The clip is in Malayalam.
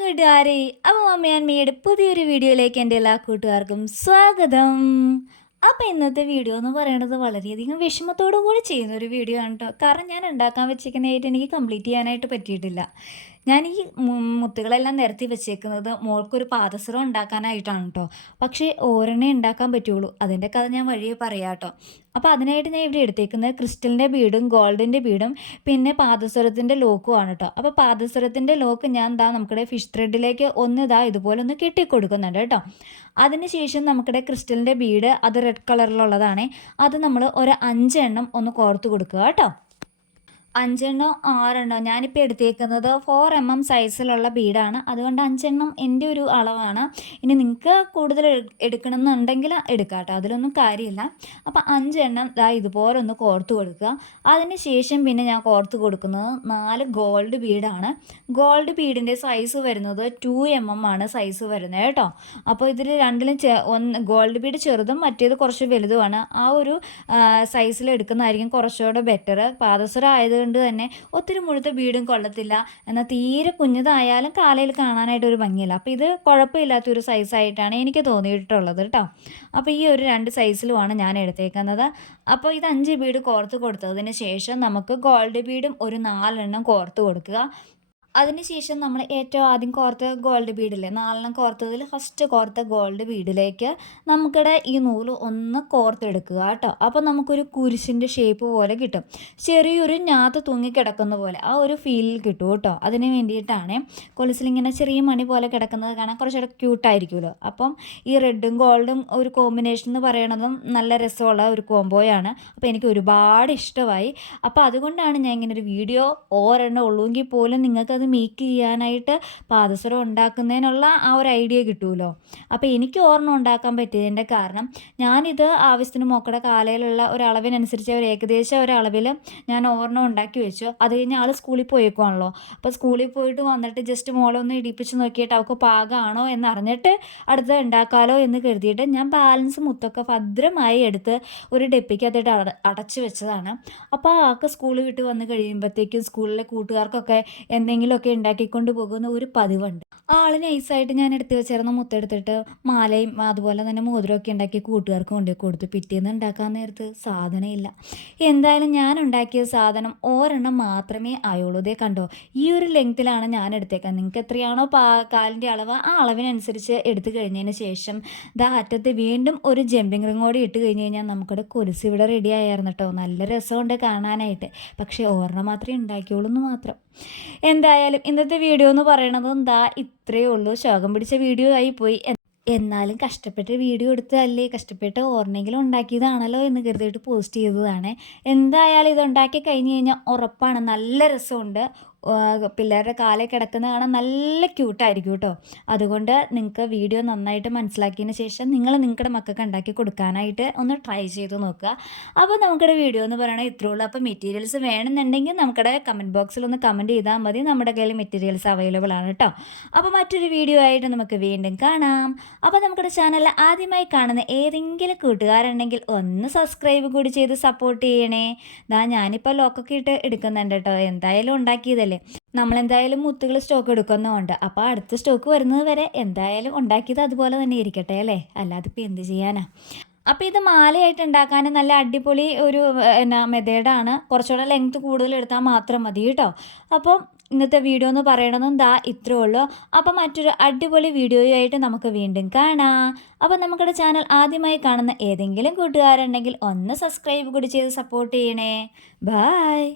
കൂട്ടുകാരെ അപ്പോൾ മമ്മിയാൻമയുടെ പുതിയൊരു വീഡിയോയിലേക്ക് എന്റെ എല്ലാ കൂട്ടുകാർക്കും സ്വാഗതം. അപ്പോൾ ഇന്നത്തെ വീഡിയോ എന്ന് പറയുന്നത് വളരെയധികം വിഷമത്തോടു കൂടി ചെയ്യുന്ന ഒരു വീഡിയോ ആണ് കേട്ടോ കാരണം ഞാൻ ഉണ്ടാക്കാൻ വെച്ചിരിക്കുന്നതായിട്ട് എനിക്ക് കംപ്ലീറ്റ് ചെയ്യാനായിട്ട് പറ്റിയിട്ടില്ല. ഞാൻ ഈ മുത്തുകളെല്ലാം നിരത്തി വെച്ചേക്കുന്നത് മോൾക്കൊരു പാദസരം ഉണ്ടാക്കാനായിട്ടാണ് കേട്ടോ പക്ഷേ ഓരെണ്ണേ ഉണ്ടാക്കാൻ പറ്റുള്ളൂ. അതിന്റെ കഥ ഞാൻ വഴിയെ പറയാം കേട്ടോ അപ്പോൾ അതിനായിട്ട് ഞാൻ ഇവിടെ എടുത്തേക്കുന്നത് ക്രിസ്റ്റലിന്റെ ബീഡും ഗോൾഡിന്റെ ബീഡും പിന്നെ പാദസരത്തിന്റെ ലോക്കും ആണ് കേട്ടോ അപ്പോൾ പാദസരത്തിന്റെ ലോക്ക് ഞാൻ ദാ നമുക്കിടെ ഫിഷ് ത്രെഡിലേക്ക് ഒന്ന് ഇതാ ഇതുപോലെ ഒന്ന് കെട്ടിക്കൊടുക്കുന്നുണ്ട് കേട്ടോ അതിനുശേഷം നമുക്കിടെ ക്രിസ്റ്റലിന്റെ ബീഡ് അത് റെഡ് കളറിലുള്ളതാണ്. അത് നമ്മൾ ഒരു അഞ്ചെണ്ണം ഒന്ന് കോർത്ത് കൊടുക്കുക കേട്ടോ അഞ്ചെണ്ണോ ആറെണ്ണോ ഞാനിപ്പോൾ എടുത്തേക്കുന്നത് ഫോർ എം എം സൈസിലുള്ള ബീഡാണ്. അതുകൊണ്ട് അഞ്ചെണ്ണം എന്റെ ഒരു അളവാണ്. ഇനി നിങ്ങൾക്ക് കൂടുതൽ എടുക്കണം എടുക്കണമെന്നുണ്ടെങ്കിൽ എടുക്കാം കേട്ടോ അതിലൊന്നും കാര്യമില്ല. അപ്പോൾ അഞ്ചെണ്ണം ദാ ഇതുപോലെ ഒന്ന് കോർത്ത് കൊടുക്കുക. അതിന് ശേഷം പിന്നെ ഞാൻ കോർത്ത് കൊടുക്കുന്നത് നാല് ഗോൾഡ് ബീഡാണ്. ഗോൾഡ് ബീഡിന്റെ സൈസ് വരുന്നത് ടു എം എം ആണ് സൈസ് വരുന്നത് കേട്ടോ. അപ്പോൾ ഇതിൽ രണ്ടിലും ഒന്ന് ഗോൾഡ് ബീഡ് ചെറുതും മറ്റേത് കുറച്ച് വലുതുമാണ്. ആ ഒരു സൈസിൽ എടുക്കുന്നതായിരിക്കും കുറച്ചുകൂടെ ബെറ്റർ പാദസരം ആയതുകൊണ്ട് തന്നെ ഒത്തിരി മുഴുത്ത വീടും കൊള്ളത്തില്ല. എന്നാൽ തീരെ കുഞ്ഞതായാലും കാലയിൽ കാണാനായിട്ട് ഒരു ഭംഗിയില്ല. അപ്പോൾ ഇത് കുഴപ്പമില്ലാത്തൊരു സൈസായിട്ടാണ് എനിക്ക് തോന്നിയിട്ടുള്ളത് കേട്ടോ. അപ്പോൾ ഈ ഒരു രണ്ട് സൈസിലുമാണ് ഞാൻ എടുത്തേക്കുന്നത്. അപ്പോൾ ഇത് അഞ്ച് ബീഡ് കോർത്ത് കൊടുത്തതിന് ശേഷം നമുക്ക് ഗോൾഡ് ബീഡും ഒരു നാലെണ്ണം കോർത്ത് കൊടുക്കുക. അതിനുശേഷം നമ്മൾ ഏറ്റവും ആദ്യം കോർത്ത ഗോൾഡ് ബീഡില്ലേ നാലെണ്ണം കോർത്തതിൽ ഫസ്റ്റ് കോർത്ത ഗോൾഡ് ബീഡിലേക്ക് നമുക്കിടെ ഈ നൂൽ ഒന്ന് കോർത്തെടുക്കുക കേട്ടോ. അപ്പോൾ നമുക്കൊരു കുരിശിന്റെ ഷേപ്പ് പോലെ കിട്ടും. ചെറിയൊരു ഞാത്ത് തൂങ്ങിക്കിടക്കുന്ന പോലെ ആ ഒരു ഫീലിൽ കിട്ടും കേട്ടോ. അതിന് വേണ്ടിയിട്ടാണ് കൊലുസിലിങ്ങനെ ചെറിയ മണി പോലെ കിടക്കുന്നത് കാണാൻ കുറച്ചുകൂടെ ക്യൂട്ടായിരിക്കുമല്ലോ അപ്പം ഈ റെഡും ഗോൾഡും ഒരു കോമ്പിനേഷൻ എന്ന് പറയണതും നല്ല രസമുള്ള ഒരു കോംബോയാണ് അപ്പോൾ എനിക്ക് ഒരുപാട് ഇഷ്ടമായി. അപ്പോൾ അതുകൊണ്ടാണ് ഞാൻ ഇങ്ങനെ ഒരു വീഡിയോ ഓരെണ്ണം ഉള്ളുവെങ്കിൽ പോലും നിങ്ങൾക്കത് മേക്ക് ചെയ്യാനായിട്ട് പാദസരം ഉണ്ടാക്കുന്നതിനുള്ള ആ ഒരു ഐഡിയ കിട്ടുമല്ലോ അപ്പോൾ എനിക്ക് ഓർമ്മ ഉണ്ടാക്കാൻ പറ്റിയതിന്റെ കാരണം ഞാനിത് ആവശ്യത്തിന് മോക്കടെ കാലയിലുള്ള ഒരളവിനനുസരിച്ച് ഒരു ഏകദേശം ഒരളവിൽ ഞാൻ ഓർമ്മ ഉണ്ടാക്കി വെച്ചു. അത് കഴിഞ്ഞ് ആൾ സ്കൂളിൽ പോയേക്കുവാണല്ലോ. അപ്പോൾ സ്കൂളിൽ പോയിട്ട് വന്നിട്ട് ജസ്റ്റ് മോളൊന്ന് ഇടിപ്പിച്ച് നോക്കിയിട്ട് അവൾക്ക് പാകമാണോ എന്ന് അറിഞ്ഞിട്ട് അടുത്ത് ഉണ്ടാക്കാലോ എന്ന് കരുതിയിട്ട് ഞാൻ ബാലൻസ് മുത്തൊക്കെ ഭദ്രമായി എടുത്ത് ഒരു ഡെപ്പിക്കകത്തിട്ട് അട അടച്ചു വെച്ചതാണ്. അപ്പോൾ ആൾക്ക് സ്കൂൾ വിട്ട് വന്ന് കഴിയുമ്പോഴത്തേക്കും സ്കൂളിലെ കൂട്ടുകാർക്കൊക്കെ എന്തെങ്കിലുമൊക്കെ ഉണ്ടാക്കിക്കൊണ്ട് പോകുന്ന ഒരു പതിവുണ്ട്. ആൾ നൈസായിട്ട് ഞാൻ എടുത്തു വെച്ചിരുന്ന മുത്തെടുത്തിട്ട് മാലയും അതുപോലെ തന്നെ മോതിരമൊക്കെ ഉണ്ടാക്കി കൂട്ടുകാർക്ക് കൊണ്ടുപോയി കൊടുത്തു. പിറ്റേന്ന് ഉണ്ടാക്കാൻ നേരത്ത് സാധനമില്ല. എന്തായാലും ഞാൻ ഉണ്ടാക്കിയ സാധനം ഒരെണ്ണം മാത്രമേ ആയുള്ളൂ. ഇതേ കണ്ടോ ഈ ഒരു ലെങ്ത്തിലാണ് ഞാൻ എടുത്തേക്കാൻ നിങ്ങൾക്ക് എത്രയാണോ പാ കാലിന്റെ അളവ് ആ അളവിനനുസരിച്ച് എടുത്തു കഴിഞ്ഞതിന് ശേഷം ദാ അറ്റത്ത് വീണ്ടും ഒരു ജമ്പിങ് റിങ് കൂടി ഇട്ട് കഴിഞ്ഞ് കഴിഞ്ഞാൽ നമുക്കിവിടെ കൊലുസ് ഇവിടെ റെഡി ആയിരുന്നു കേട്ടോ. നല്ല രസമുണ്ട് കാണാനായിട്ട്. പക്ഷേ ഒരെണ്ണം മാത്രമേ ഉണ്ടാക്കിയുള്ളൂ എന്ന് മാത്രം. എന്തായാലും ഇന്നത്തെ വീഡിയോ എന്ന് പറയണത് എന്താ? ഇത്രയേ ഉള്ളൂ. ശോകം പിടിച്ച വീഡിയോ ആയി പോയി. എന്നാലും കഷ്ടപ്പെട്ട് വീഡിയോ എടുത്തതല്ലേ? കഷ്ടപ്പെട്ട് ഓർണെങ്കിലും ഉണ്ടാക്കിയതാണല്ലോ എന്ന് കരുതിയിട്ട് പോസ്റ്റ് ചെയ്തതാണ്. എന്തായാലും ഇത് ഉണ്ടാക്കി കഴിഞ്ഞ് കഴിഞ്ഞാൽ ഉറപ്പാണ്. നല്ല രസമുണ്ട്. പിള്ളേരുടെ കാലേ കിടക്കുന്ന കാണാൻ നല്ല ക്യൂട്ടായിരിക്കും കേട്ടോ അതുകൊണ്ട് നിങ്ങൾക്ക് വീഡിയോ നന്നായിട്ട് മനസ്സിലാക്കിയതിന് ശേഷം നിങ്ങൾ നിങ്ങളുടെ മക്കൾക്ക് ഉണ്ടാക്കി കൊടുക്കാനായിട്ട് ഒന്ന് ട്രൈ ചെയ്ത് നോക്കുക. അപ്പോൾ നമുക്കിടെ വീഡിയോ എന്ന് പറയുന്നത് ഇത്രേ ഉള്ളൂ. അപ്പോൾ മെറ്റീരിയൽസ് വേണമെന്നുണ്ടെങ്കിൽ നമുക്കിടെ കമന്റ് ബോക്സിൽ ഒന്ന് കമന്റ് ചെയ്താൽ മതി. നമ്മുടെ കയ്യിൽ മെറ്റീരിയൽസ് അവൈലബിൾ ആണ് കേട്ടോ അപ്പോൾ മറ്റൊരു വീഡിയോ ആയിട്ട് നമുക്ക് വീണ്ടും കാണാം. അപ്പോൾ നമ്മുടെ ചാനൽ ആദ്യമായി കാണുന്ന ഏതെങ്കിലും കൂട്ടുകാരുണ്ടെങ്കിൽ ഒന്ന് സബ്സ്ക്രൈബ് കൂടി ചെയ്ത് സപ്പോർട്ട് ചെയ്യണേ. ദാ ഞാനിപ്പോൾ ലോക്കൊക്കെ ഇട്ട് എടുക്കുന്നുണ്ട് കേട്ടോ എന്തായാലും ഉണ്ടാക്കിയതല്ലേ? നമ്മളെന്തായാലും മുത്തുകൾ സ്റ്റോക്ക് എടുക്കുന്നതുകൊണ്ട് അപ്പോൾ അടുത്ത സ്റ്റോക്ക് വരുന്നത് വരെ എന്തായാലും ഉണ്ടാക്കിയത് അതുപോലെ തന്നെ ഇരിക്കട്ടെ അല്ലേ? അല്ലാതെ ഇപ്പോൾ എന്ത് ചെയ്യാനാ? അപ്പോൾ ഇത് മാലയായിട്ട് ഉണ്ടാക്കാൻ നല്ല അടിപൊളി ഒരു എന്നാ മെത്തേഡാണ് കുറച്ചുകൂടെ ലെങ്ത് കൂടുതൽ എടുത്താൽ മാത്രം മതി കേട്ടോ. അപ്പോൾ ഇന്നത്തെ വീഡിയോ എന്ന് പറയണതും ദാ ഇത്രേ ഉള്ളൂ. അപ്പോൾ മറ്റൊരു അടിപൊളി വീഡിയോയുമായിട്ട് നമുക്ക് വീണ്ടും കാണാം. അപ്പോൾ നമ്മുടെ ചാനൽ ആദ്യമായി കാണുന്ന ഏതെങ്കിലും കൂട്ടുകാരുണ്ടെങ്കിൽ ഒന്ന് സബ്സ്ക്രൈബ് കൂടി ചെയ്ത് സപ്പോർട്ട് ചെയ്യണേ. ബായ്